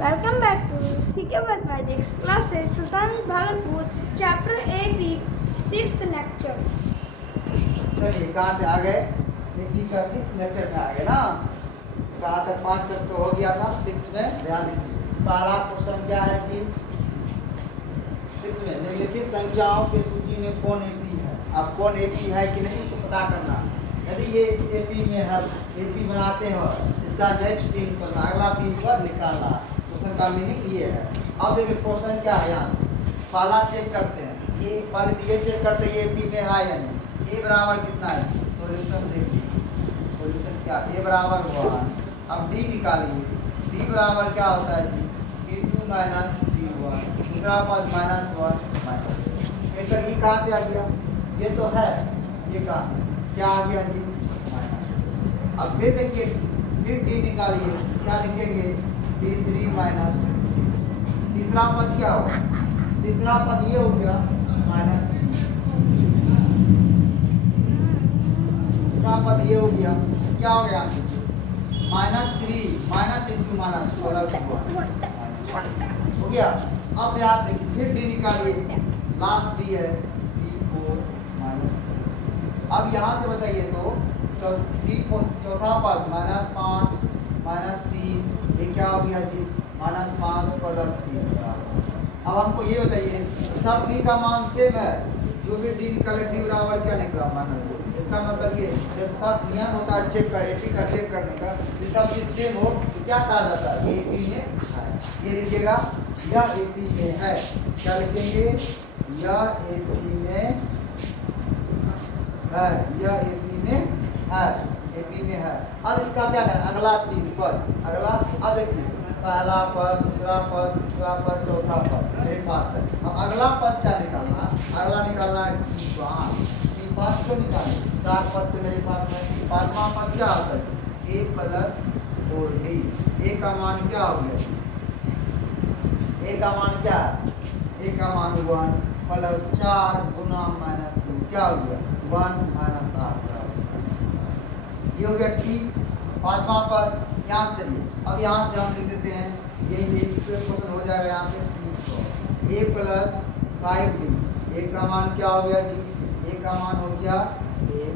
Welcome back to CK Mathematics classes Sultan Bhagalpur chapter AP 6th lecture. चलिए कहाँ से आ गए? एपी का 6 लेक्चर में आ गए ना। कहाँ तक 5 तक तो हो गया था, 6 में ध्यान दीजिए। पहला क्वेश्चन क्या है कि 6 में निम्नलिखित संख्याओं की सूची में कौन एपी है। अब कौन एपी है कि नहीं तो पता करना। यदि ये एपी में है, एपी बनाते हो, इसका नेक्स्ट 3 पर अगला 3 पर निकालना। क्वेश्चन का मीनिंग ये है। अब देखिए क्वेश्चन क्या है, यहाँ से पहला चेक करते हैं। ये पहले तो ये चेक करते हैं ये एपी में है या नहीं। ए बराबर कितना है, सॉल्यूशन देखिए। सॉल्यूशन क्या, ए बराबर 1। अब डी निकालिए। डी बराबर क्या होता है जी, d2 माइनस d1। दूसरा पद -1 माइनस। ये सर ये कहाँ से आ गया, ये तो है, ये कहाँ से क्या आ गया जी, माइनस। अब फिर देखिए फिर डी निकालिए, क्या लिखेंगे, d3 माइनस। तीसरा पद क्या होगा, तीसरा पद ये हो गया माइनस। पद ये हो गया, क्या हो गया, -3 माइनस इंटू माइनस प्लस 1 हो गया। अब आप देखिए फिर डी निकालिए, लास्ट डी है d4 माइनस। अब यहाँ से बताइए तो चौथा पद -5 -3 ये क्या हो गया जी, -5 प्लस 3। अब हमको ये बताइए सब डी का मान सेम है, जो भी डी निकाले डी बराबर क्या निकला, -2। इसका मतलब ये जब सब नियम होता है चेक कर एपी का चेक करने का, ये सब चीज सेम हो तो क्या कहा जाता है, ये एपी में है। ये लिखिएगा यह एपी में है, क्या लिखेंगे, यह एपी में है, यह एपी में है, एपी में है। अब इसका क्या करना, अगला 3 पद, अगला अब देखिए पहला पद, दूसरा पद, तीसरा पद, चौथा पद मेरे पास है। अब अगला पद क्या निकालना, अगला निकालना है 5 को निकालें, 4 पद तो मेरे पास है। पांचवा पद क्या होता है, a प्लस 4d। a का मान क्या हो गया, a का मान क्या है, a का मान 1 प्लस 4 गुना -2 क्या हो गया, 1 माइनस 8। ये हो गया टी। पांचवा पद यहाँ से चलिए, अब यहाँ से हम लिख देते हैं, ये क्वेश्चन हो जाएगा यहाँ से a प्लस 5d। a का मान क्या हो गया जी, ए का मान हो गया 1।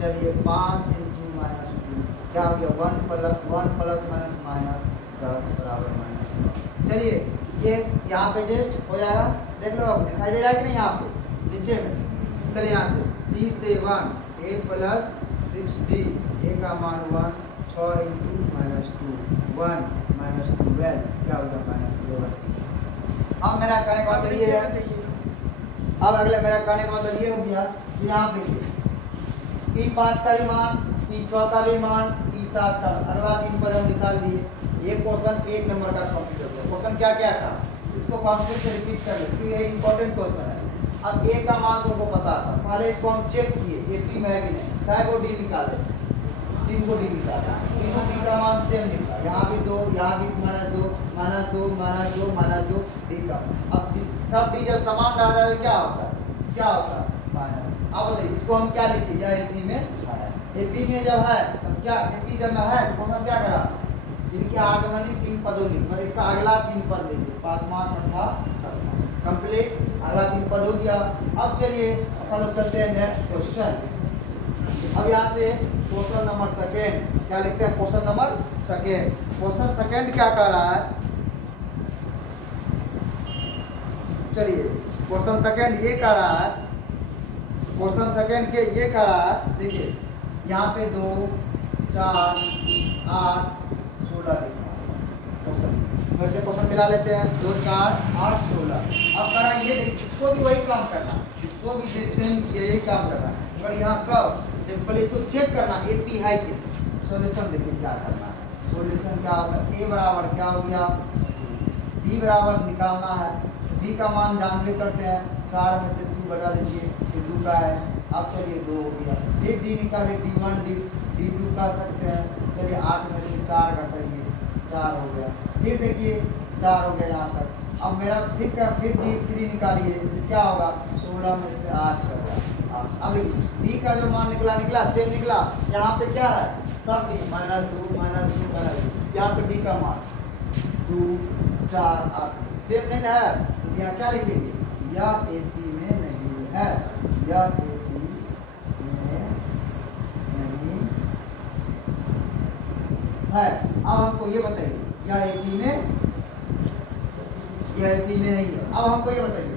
चलिए 5 इंटू -2 क्या हो गया, 1 प्लस माइनस 10 बराबर -9। चलिए ये यहाँ पे जस्ट हो जाएगा, देख लो अब दिखाई दे रहा है कि नहीं यहाँ पे नीचे में। चलिए यहाँ से d से 1 a प्लस 6d, a का मान 1 6 इंटू -2 1 -12 क्या हो गया, -11। अब मेरा कहने का मतलब ये है, अब अगले मेरा कहने का मतलब ये हो गया, तो यहाँ देखिए P5 का भी मान, P6 का भी मान, P7 का, अगला 3 पद हम निकाल दिए। ये क्वेश्चन 1 नंबर का कंप्लीट हो गया। क्वेश्चन क्या क्या था, इसको हम फिर से रिपीट कर ले क्योंकि ये इंपॉर्टेंट क्वेश्चन है। अब A का मान तुमको पता था, पहले इसको हम चेक किए एपी में है कि नहीं, क्या को डी निकाले, 3 को डी निकाला, तीनों डी का मान सेम निकला, यहाँ भी 2, यहाँ भी -2 -2 -2 -2 डी का। अब सब डी जब समान रहता है क्या होता है, क्या होता है, माइनस। अब बताइए इसको हम क्या लिखिए, यह एपी में है। एपी में जब है तब क्या, एपी जब में है तो हम क्या करा, इनके आगमनी 3 पदों लिख, मतलब इसका अगला 3 पद लिखिए, 5वां 6वां 7वां कंप्लीट, अगला 3 पद हो गया। अब चलिए अपन लोग चलते हैं नेक्स्ट क्वेश्चन। अब यहाँ से क्वेश्चन नंबर सेकेंड क्या लिखते हैं, question number second. Question second क्या कह रहा है, चलिए क्वेश्चन सेकेंड ये कह रहा है, क्वेश्चन सेकेंड के ये कह रहा है, देखिए यहाँ पे 2 4 8 16 लिखा क्वेश्चन, फिर से क्वेश्चन मिला लेते हैं, 2 4 8 16। अब कह रहा है ये देखिए इसको भी वही काम करना, इसको भी सेम यही काम करना, पर यहाँ कब, जब पहले इसको चेक करना एपी है कि। सॉल्यूशन देखिए क्या करना है, सॉल्यूशन क्या होगा, ए बराबर क्या हो गया, बी बराबर निकालना है, डी का मान जानबे करते हैं, 4 में से 2 घटा दीजिए, ये 2 का है। अब चलिए 2 हो गया, फिर डी निकाले d1 d2 का सकते हैं। चलिए 8 में से 4 घटाइए, 4 हो गया, फिर देखिए 4 हो गया यहाँ तक। अब मेरा फिर d3 निकालिए, क्या होगा, 16 में से 8 होगा। अब देखिए डी का जो मान निकला सेम निकला, यहाँ पे क्या है, सब डी -2 -2 यहाँ पे डी का मान 2 4 8 सेम नहीं है तो यहाँ क्या लिखेंगे, यह एपी में नहीं है, यह एपी में नहीं है। अब हमको ये बताइए यह एपी में, यह एपी में नहीं है। अब हमको ये बताइए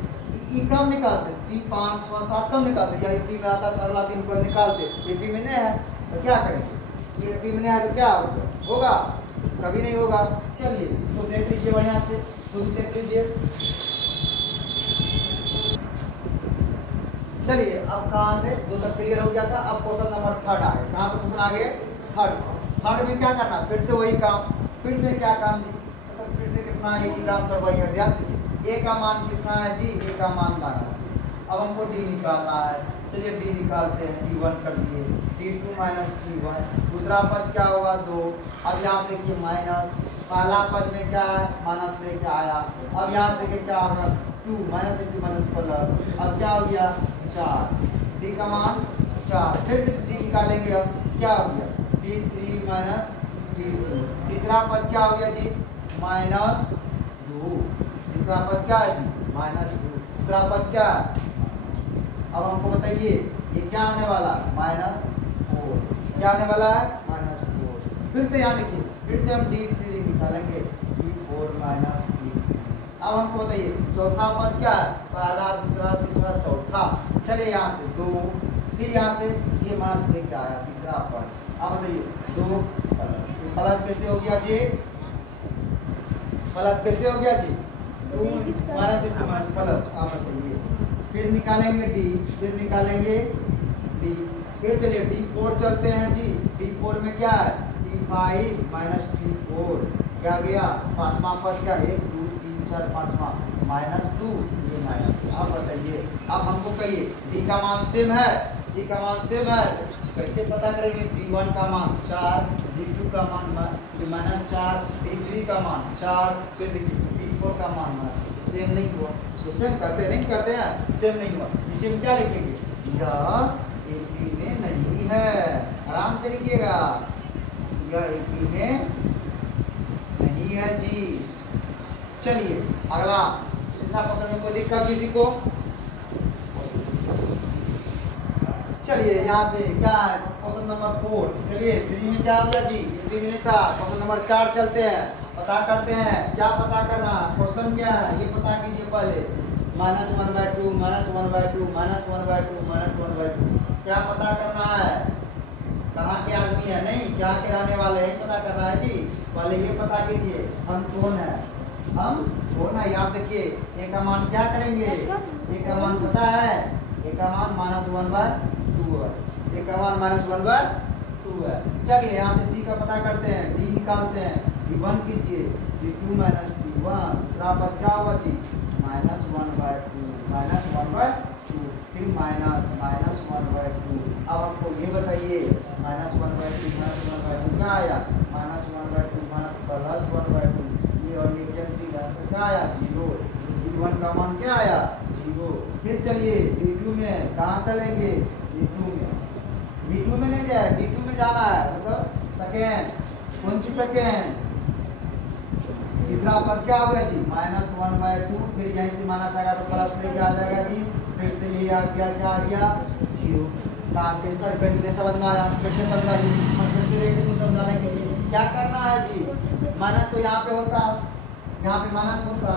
ई कम निकालते 3 5 6 7 कम निकालते, या एपी में आता तो अगला 3 पर निकालते, एपी में नहीं है तो क्या करेंगे, ये एपी में नहीं है तो क्या होगा, कभी नहीं होगा। चलिए इसको देख लीजिए बढ़िया से, तो देख लीजिए। चलिए अब कहाँ से 2 तक क्लियर हो गया था। अब क्वेश्चन नंबर 3 आ गया। कहाँ पे क्वेश्चन आ गए, थर्ड में क्या करना, फिर से वही काम, फिर से क्या काम जी, सर फिर से कितना एक ही काम करवाइए, ध्यान दीजिए। ए का मान कितना है जी, ए का मान 12। अब हमको डी निकालना है, चलिए डी निकालते हैं, D1 कर दिए, D2 माइनस D1, दूसरा पद क्या होगा 2। अब यहाँ देखिए माइनस, पहला पद में क्या है माइनस लेके आया, अब यहाँ देखिए क्या होगा 2 माइनस इंटू माइनस प्लस, अब क्या हो गया 4, डी का मान 4, फिर से डी निकालेंगे, अब क्या हो गया D3 माइनस D2, तीसरा पद क्या हो गया जी -2, तीसरा पद क्या है जी -2, दूसरा पद क्या है, अब हमको बताइए ये क्या होने वाला -4, क्या होने वाला है -4। फिर से यहाँ देखिए, फिर से हम D3 निकालेंगे, D4 माइनस D3। अब हमको बताइए चौथा पद क्या है, पहला दूसरा तीसरा चौथा, चलिए यहाँ से 2, फिर यहाँ से ये माइनस लेके आया तीसरा पद। अब बताइए 2 प्लस कैसे हो गया जी, प्लस कैसे हो गया जी 2 माइनस इंटू माइनस प्लस। अब बताइए फिर निकालेंगे डी, फिर निकालेंगे डी, फिर चलिए D4 चलते हैं जी, D4 में क्या है D5 माइनस D4, क्या गया पांचवा पद क्या 1 2 3 4 पांचवा -2, ये माइनस। अब बताइए, अब हमको कहिए डी का मान सेम है, डी का मान सेम है, कैसे पता करेंगे, D1 का मान 4, D2 का मान -4, D3 का मान 4, फिर देखिए D4 का मान सेम नहीं हुआ, इसको सेम करते नहीं करते हैं, सेम नहीं हुआ, नीचे में क्या लिखेंगे, यह एपी में नहीं है, आराम से लिखिएगा, यह एपी में नहीं है जी। चलिए अगला तीसरा क्वेश्चन में कोई दिक्कत किसी को, चलिए यहाँ से क्या है क्वेश्चन नंबर 4, चलिए 3 में क्या हो गया जी, 3 में नहीं था, क्वेश्चन नंबर 4 चलते हैं, पता करते हैं क्या पता करना, क्वेश्चन क्या है ये पता कीजिए पहले, -1/2 -1/2 -1/2 -1/2, क्या पता करना है, कहाँ के आदमी है, नहीं क्या के रहने वाले हैं पता करना है जी। पहले ये पता कीजिए हम कौन है, हम कौन है, यहाँ देखिए ए का मान क्या करेंगे, ए का मान पता है, ए का मान -1/2 है, ए का मान -1/2 है। चलिए यहाँ से डी का पता करते हैं, डी निकालते हैं, D1 कीजिए, D2 माइनस D1, दूसरा पद क्या होगा जी -1/2, फिर -1/2। अब आपको ये बताइए -1/2 क्या आया, -1/2 +1/2, ये और ये कैंसिल, आंसर क्या आया 0, D1 का मान क्या आया 0। फिर चलिए D2 में कहाँ चलेंगे, D2 में नहीं जाए, D2 में जाना है, मतलब सेकेंड, कौन सी सेकेंड, तीसरा पद क्या हो गया जी -1/2, फिर यहीं से माइनस आएगा तो प्लस लेके आ जाएगा जी, फिर से ये आ गया, क्या आ गया 0। लास्ट के सर कैसे समझ में आया, फिर से समझाइए, फिर से रेडियो को समझाने के लिए क्या करना है जी, माइनस तो यहाँ पे होता, यहाँ पे माइनस होता,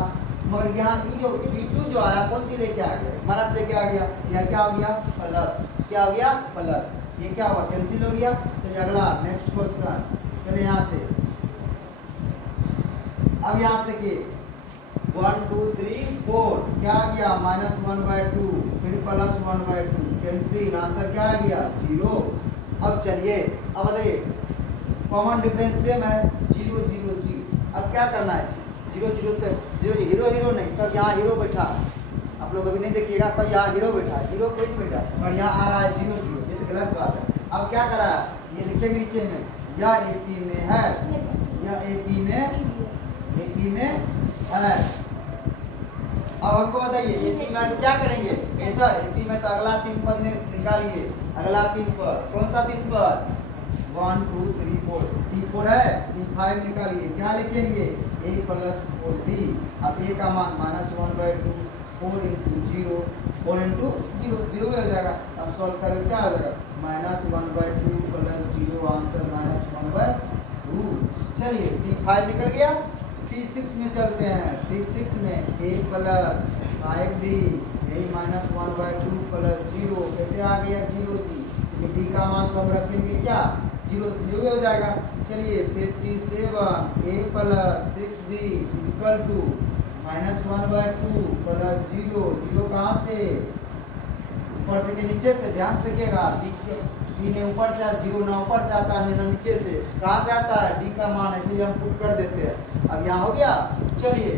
मगर यहाँ ये जो D2 जो आया कौन सी लेके आ गया, माइनस लेके आ गया, यह क्या हो गया प्लस, क्या हो गया प्लस, ये क्या हुआ कैंसिल हो गया। चलिए अगला नेक्स्ट क्वेश्चन, चलिए यहाँ से, अब यहाँ से देखिए 1 2 3 4 क्या आ गया -1/2, फिर +1/2, कैंसिल, आंसर क्या आ गया 0। अब चलिए अब बताइए कॉमन डिफरेंस सेम है 0 0 0, अब क्या करना है 0 0 तक 0 हीरो हीरो नहीं, सब यहाँ हीरो बैठा, आप लोग अभी नहीं देखिएगा, सब यहाँ हीरो बैठा है, हीरो कोई नहीं बैठा, और यहाँ आ रहा है 0 0, ये तो गलत बात है। अब क्या करा है, ये लिखेंगे नीचे में, यह एपी में है, यह एपी में है। अब हमको बताइए एपी में तो क्या करेंगे, ऐसा एपी में तो अगला 3 पद निकालिए, अगला 3 पद, कौन सा 3 पद 1 2 3 4, D4 है, D5 निकालिए, क्या लिखेंगे ए प्लस 4d। अब ए का मान -1/2 4 इंटू 0 4 इंटू 0 0 हो जाएगा। अब सॉल्व करें क्या हो जाएगा -1/2 प्लस 0 आंसर -1/2। चलिए T5 निकल गया। T6 में चलते हैं। T6 में a प्लस 5d यही -1/2 प्लस 0 कैसे आ गया 0 जी, क्योंकि d का मान तो हम रखेंगे क्या 0 से 0 हो जाएगा। चलिए 57 a plus 6d equal to -1/2 plus 0 0 कहाँ से ऊपर से के नीचे से, ध्यान से देखिएगा डी ने ऊपर से 0 ना ऊपर से आता है ना नीचे से, कहाँ से आता है डी का मान, इसलिए हम पुट कर देते हैं। अब यहाँ हो गया। चलिए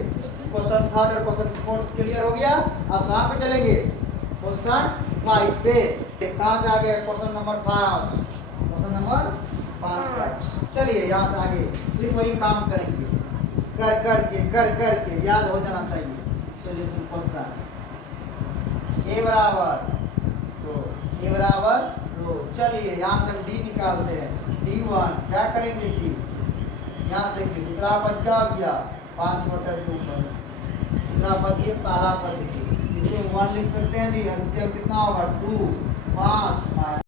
क्वेश्चन थर्ड और क्वेश्चन फोर्थ क्लियर हो गया। अब कहाँ पे चलेंगे क्वेश्चन 5 पे। कहाँ से आगे क्वेश्चन नंबर 5, क्वेश्चन नंबर 5। चलिए यहाँ से आगे फिर वही काम करेंगे, कर करके याद हो जाना चाहिए। सॉल्यूशन क्वेश्चन ए बराबर तो चलिए यहाँ से हम डी निकालते हैं। D1 क्या करेंगे जी, यहाँ से देखिए दूसरा पद क्या हो गया 5/2। दूसरा पद ये पहला पद देखिए 1 लिख सकते हैं जी, एलसीएम कितना होगा 2 5